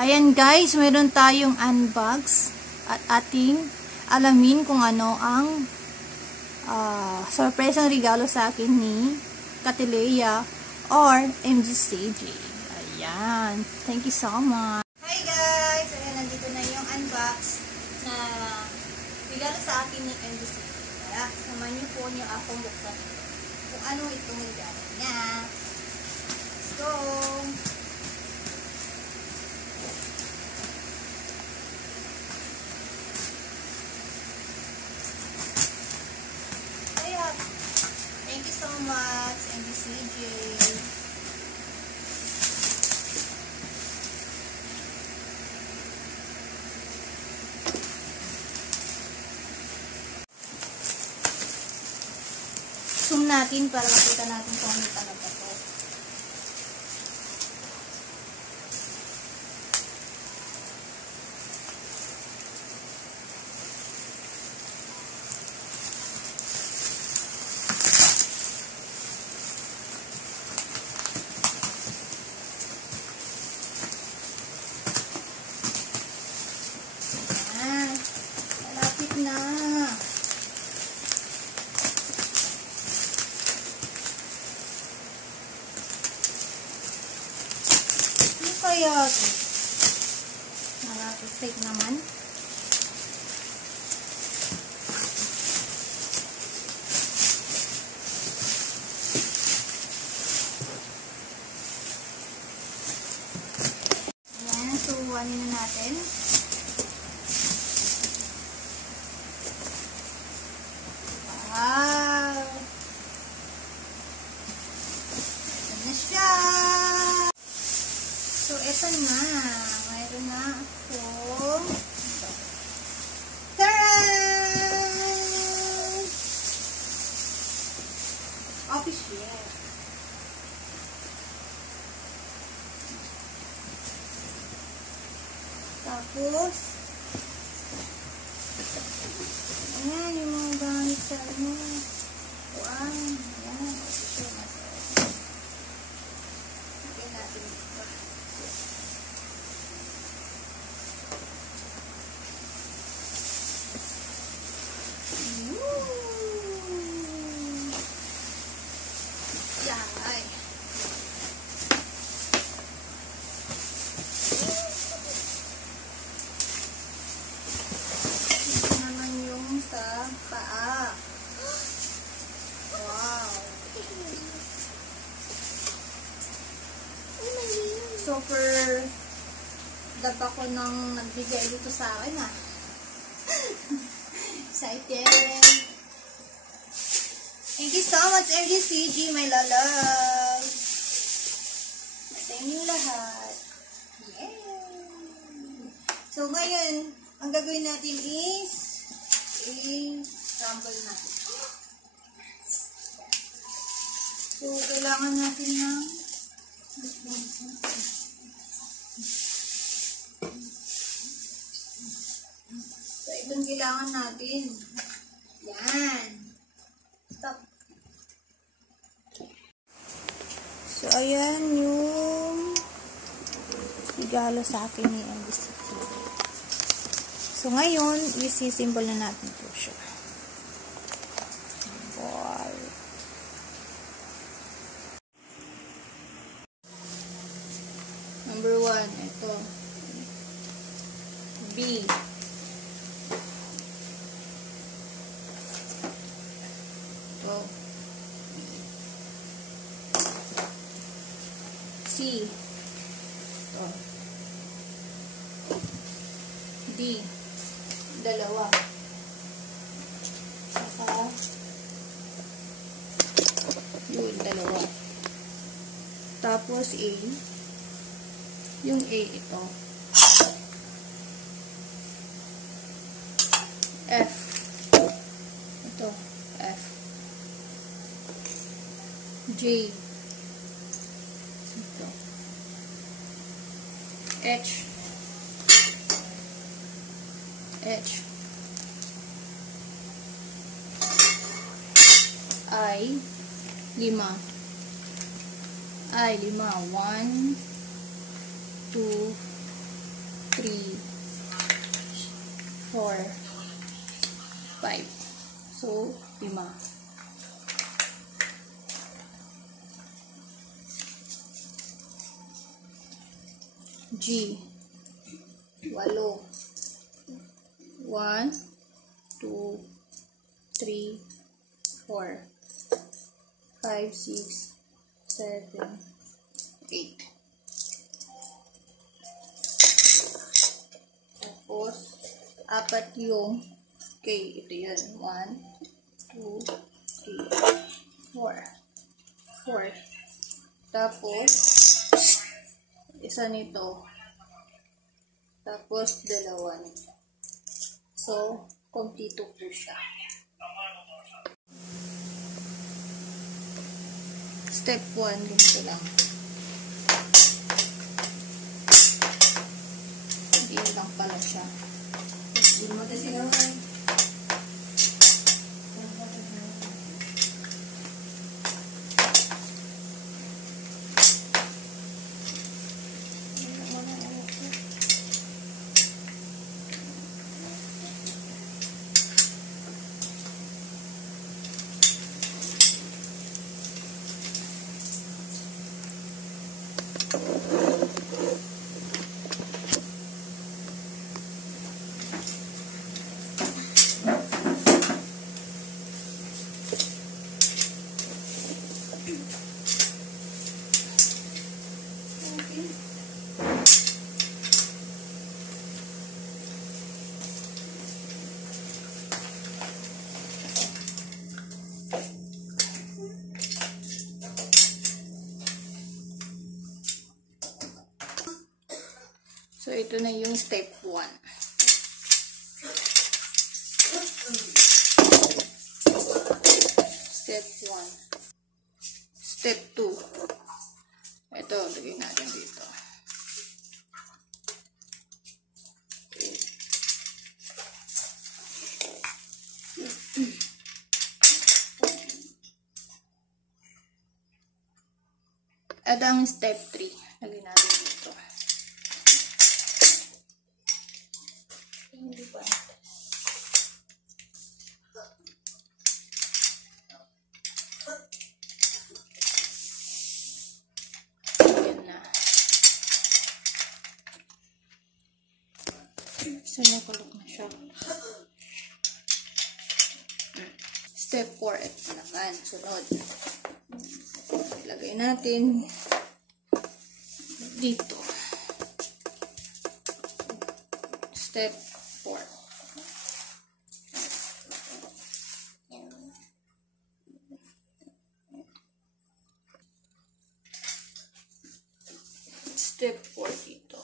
Ayan guys, meron tayong unbox at ating alamin kung ano ang surpresang regalo sa akin ni Katileya or MGCJ. Ayan, thank you so much. Hi guys, ayan, nandito na yung unbox na regalo sa akin ni MGCJ. Kaya, samahan niyo po niyo akong buksan kung ano itong regalo niya. Let's go! Thank you so much, MGCJ. Zoom natin para makita natin kung ano talaga to. Malapit na. Ano kaya ito? Malapit fake naman. Ayan, so ano na natin. Wow! Ito na siya! So, ito na. Mayroon na akong taran! Official. Tapos, ayan, yung mga gamit sa ano. Wow, ayan, official na sa ito. Lagyan natin ito. Yay! Sa paa. Wow. Super daba ko nang nagbigay dito sa akin ha. Excited. Thank you so much MGCJ, my love. Sa inyong lahat. Yay! So ngayon, ang gagawin natin is i-crumble natin. So, kailangan natin ng so, itong kailangan natin. Yan. Stop. So, ayan yung regalo sa akin ni MGCJ. So, ngayon, isi-symbol na natin ito siya. Ball. Number 1, ito. B. Ito. C. Ito. D. Dalawa. Saka yun, dalawa. Tapos A. Yung A ito. F. Ito. F. J. Ito. H. H. I. 5. I, 5. 1, 2, 4, 5. So, 5. G, 8. 1, 2, 3, 4, 5, 6, 7, 8. Tapos, 4 yung K. Ito yun. 1, 2, 3, 4. 4. Tapos, isa nito. Tapos, 2 nito. So, kompleto po siya. Step 1, ganito lang. Hindi lang pala siya. Hindi mo ito sigawan. So, ito na yung step 1. Step 1. Step 2. Ito, lagay natin dito. At ang step 3, lagay natin dito. Hindi pa. Ayan na. So, nakulok na siya. Step 4, ito naman. Sunod. Ilagay natin dito. Step 4. Step 4 dito.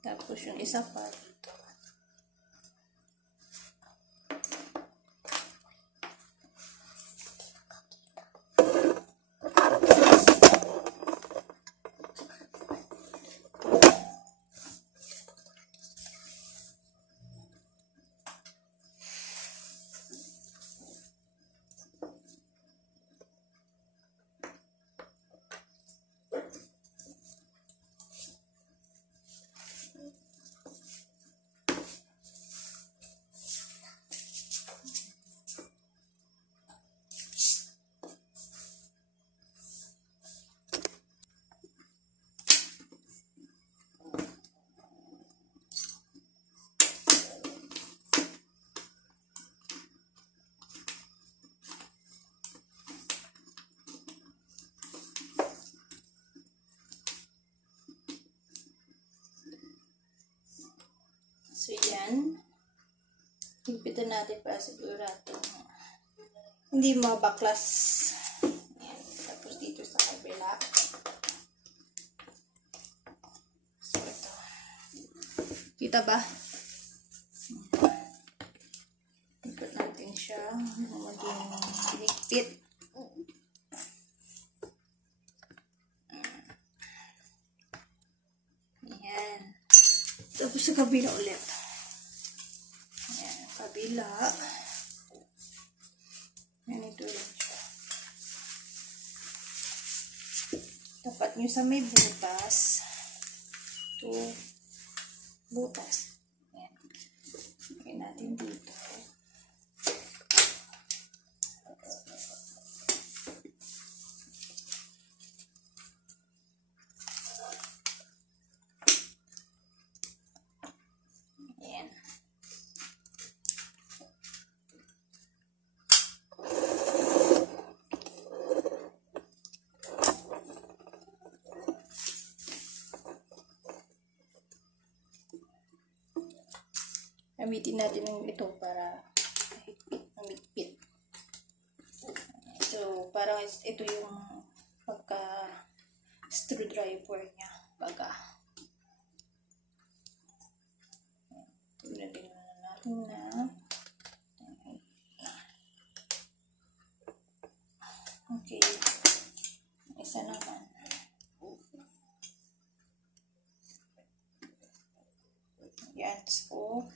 Tapos yung isa pa dito. So, yan. Higpitan natin para sigurado. Hindi mabaklas. Yan. Tapos dito sa kabila. So, ito. Kita ba? siya maging pinigpit. Ayan. Tapos sa kabila ulit. Ayan, kabila. Ganito lang siya. Tapat nyo sa may butas. Ito, butas. Ayan. Lagyan natin dito. Ayan. Gamitin natin ng ito para mahigpit. So, parang ito yung pagka screwdriver niya. Baga. Tulad natin na. Okay. Isa naman. Yan. So,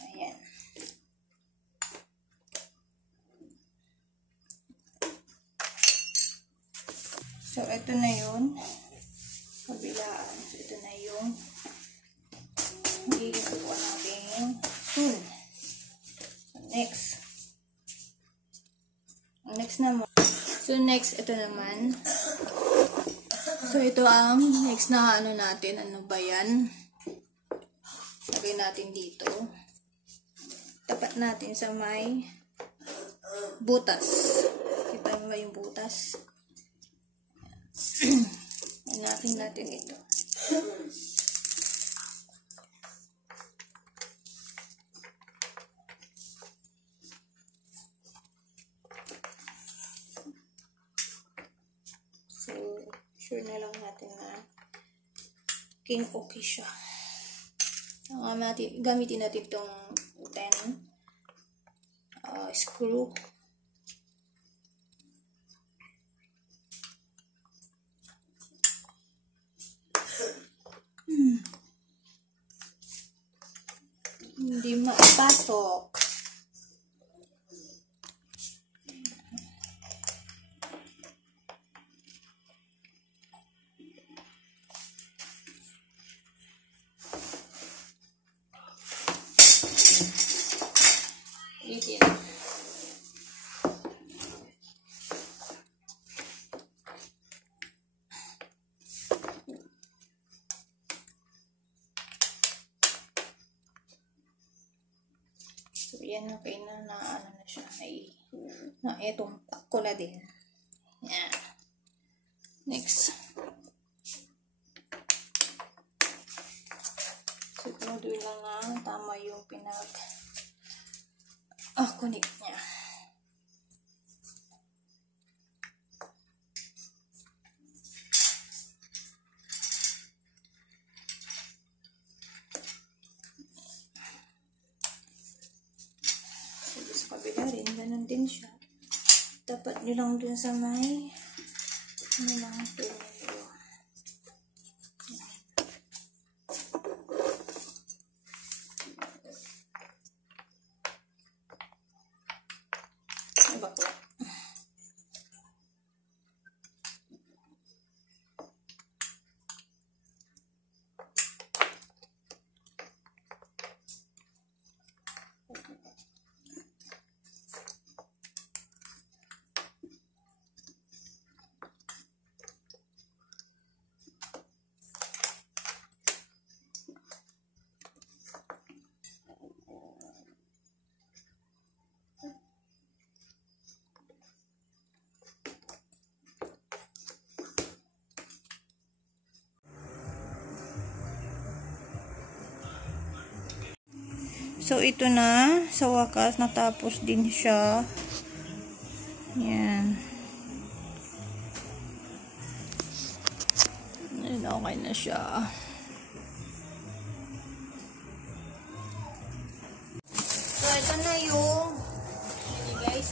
ayan. So, ito na yun. Kabilaan. Ito na yung ilikuan natin soon. Next. Next naman. So, next, ito naman. So, ito ang next na ano natin. Ano ba yan? Lagay natin dito. Tapat natin sa may butas. Kita mo ba yung butas? Hanapin natin ito. So, sure na lang natin na okay siya. Gamitin natin itong 10 screw. Hindi maipasok. Ulitin. So, yan, okay na ano na siya. Etong ko na din. Yan. Next. Siguro lang na tama yung connect niya. Sa kabila rin, ganun din siya. Tapat nyo lang dun sa may ano lang ito nyo. Ano ba ito? So, ito na. Sa wakas, natapos din siya. Yan. Ayan, okay na siya. So, ito na yung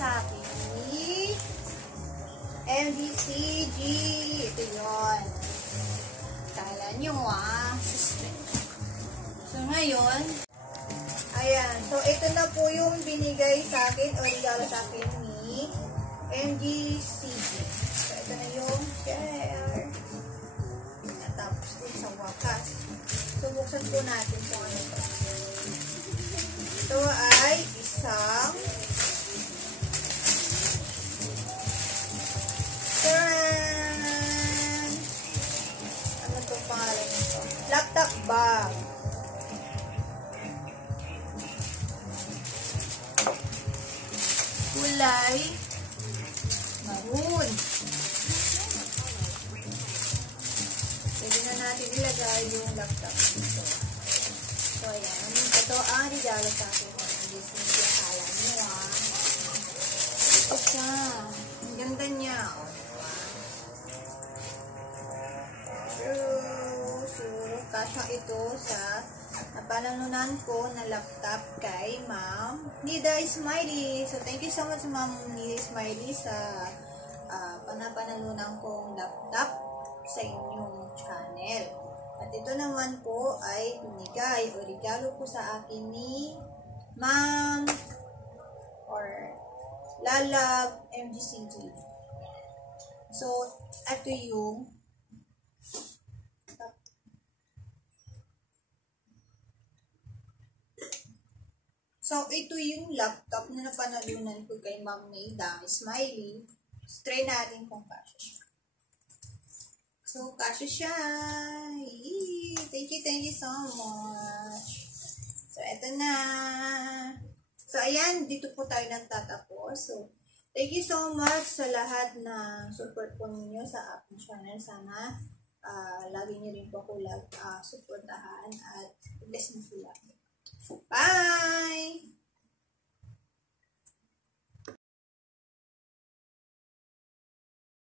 sa akin ni MDCG. Ito yun. Kala nyo So ngayon, ayan. So ito na po yung binigay sa akin o regalo sa akin ni MDCG. So ito na yung share. Tapos din sa wakas. So buksan po natin kung ano ito. Ito ay isang ano to pangalan nito? Laptop bag. Kulay maroon. Pwede na natin ilagay yung laptop dito. So ayan, ito ang regalo sa akin. Akala nyo ito siya. Ang ganda niya. So, kasya ito sa napanalunan ko na laptop kay Ma'am Nida Smiley. So, thank you so much Ma'am Nida Smiley sa panapanalunan kong laptop sa inyong channel. At ito naman po ay binigay o regalo po sa akin ni Ma'am or Lalab MGCG. So, ito yung laptop na napanalunan ko kay Ma'am Nida Smiley. So, try natin kung kasya siya. So, kasya siya. Thank you so much. So, eto na. So, ayan, dito po tayo nagtatapos. So, thank you so much sa lahat na support po ninyo sa aking channel. Sana, lagi niyo rin po ako supportahan at bless mo sila. Bye!